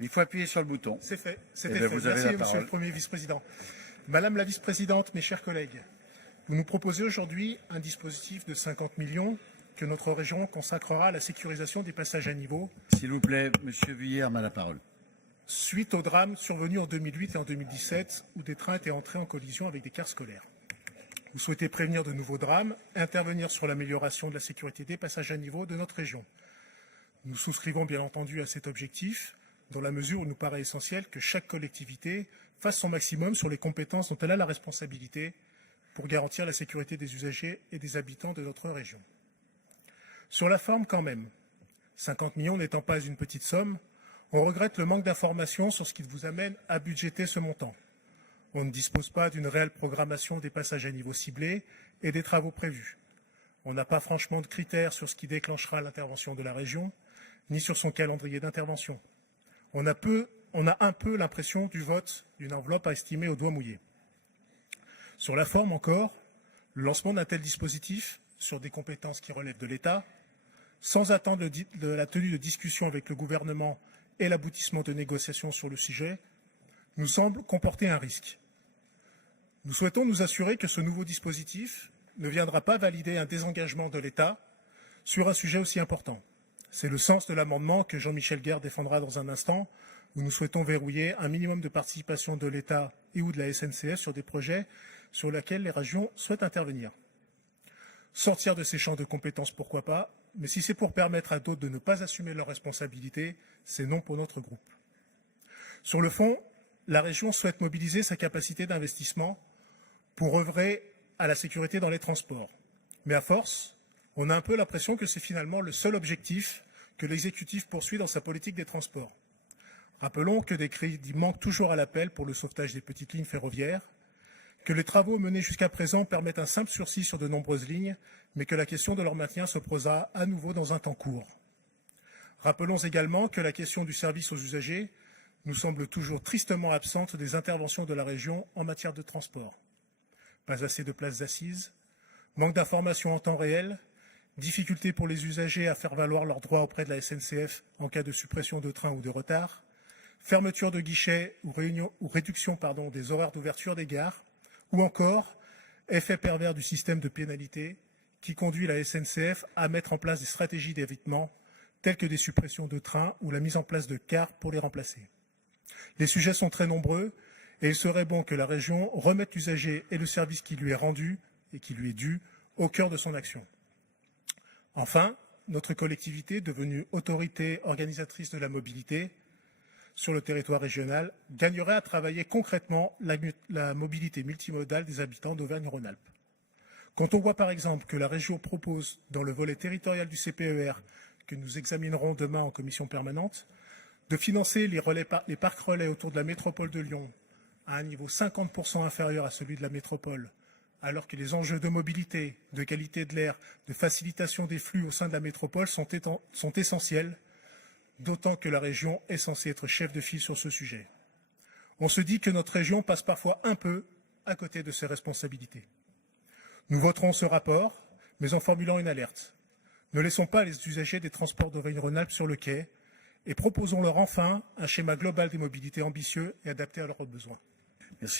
Il faut appuyer sur le bouton. C'est fait. Eh C'était bien, fait. vous avez Merci, la Monsieur parole. le Premier vice-président. Madame la vice-présidente, mes chers collègues, vous nous proposez aujourd'hui un dispositif de 50 millions que notre région consacrera à la sécurisation des passages à niveau S'il vous plaît, Monsieur Vuillard a la parole. suite aux drames survenus en 2008 et en 2017 où des trains étaient entrés en collision avec des cars scolaires. Vous souhaitez prévenir de nouveaux drames, intervenir sur l'amélioration de la sécurité des passages à niveau de notre région. Nous souscrivons bien entendu à cet objectif, dans la mesure où il nous paraît essentiel que chaque collectivité fasse son maximum sur les compétences dont elle a la responsabilité pour garantir la sécurité des usagers et des habitants de notre région. Sur la forme quand même, 50 millions n'étant pas une petite somme, on regrette le manque d'informations sur ce qui vous amène à budgéter ce montant. On ne dispose pas d'une réelle programmation des passages à niveau ciblés et des travaux prévus. On n'a pas franchement de critères sur ce qui déclenchera l'intervention de la région, ni sur son calendrier d'intervention. On a un peu l'impression du vote d'une enveloppe à estimer au doigt mouillé. Sur la forme encore, le lancement d'un tel dispositif sur des compétences qui relèvent de l'État, sans attendre la tenue de discussions avec le gouvernement et l'aboutissement de négociations sur le sujet, nous semble comporter un risque. Nous souhaitons nous assurer que ce nouveau dispositif ne viendra pas valider un désengagement de l'État sur un sujet aussi important. C'est le sens de l'amendement que Jean-Michel Guerre défendra dans un instant, où nous souhaitons verrouiller un minimum de participation de l'État et ou de la SNCF sur des projets sur lesquels les régions souhaitent intervenir. Sortir de ces champs de compétences, pourquoi pas, mais si c'est pour permettre à d'autres de ne pas assumer leurs responsabilités, c'est non pour notre groupe. Sur le fond, la région souhaite mobiliser sa capacité d'investissement pour œuvrer à la sécurité dans les transports. Mais à force, on a un peu l'impression que c'est finalement le seul objectif que l'exécutif poursuit dans sa politique des transports. Rappelons que des crédits manquent toujours à l'appel pour le sauvetage des petites lignes ferroviaires, que les travaux menés jusqu'à présent permettent un simple sursis sur de nombreuses lignes, mais que la question de leur maintien se posera à nouveau dans un temps court. Rappelons également que la question du service aux usagers nous semble toujours tristement absente des interventions de la région en matière de transport. Pas assez de places assises, manque d'informations en temps réel, difficultés pour les usagers à faire valoir leurs droits auprès de la SNCF en cas de suppression de train ou de retard, fermeture de guichets ou réduction des horaires d'ouverture des gares, ou encore effet pervers du système de pénalité qui conduit la SNCF à mettre en place des stratégies d'évitement telles que des suppressions de trains ou la mise en place de cars pour les remplacer. Les sujets sont très nombreux et il serait bon que la région remette l'usager et le service qui lui est rendu et qui lui est dû au cœur de son action. Enfin, notre collectivité, devenue autorité organisatrice de la mobilité sur le territoire régional, gagnerait à travailler concrètement la mobilité multimodale des habitants d'Auvergne-Rhône-Alpes. Quand on voit par exemple que la région propose, dans le volet territorial du CPER, que nous examinerons demain en commission permanente, de financer les parcs relais autour de la métropole de Lyon à un niveau 50% inférieur à celui de la métropole, alors que les enjeux de mobilité, de qualité de l'air, de facilitation des flux au sein de la métropole sont essentiels, d'autant que la région est censée être chef de file sur ce sujet. On se dit que notre région passe parfois un peu à côté de ses responsabilités. Nous voterons ce rapport, mais en formulant une alerte. Ne laissons pas les usagers des transports d'Auvergne-Rhône-Alpes sur le quai et proposons-leur enfin un schéma global des mobilités ambitieux et adapté à leurs besoins. Merci.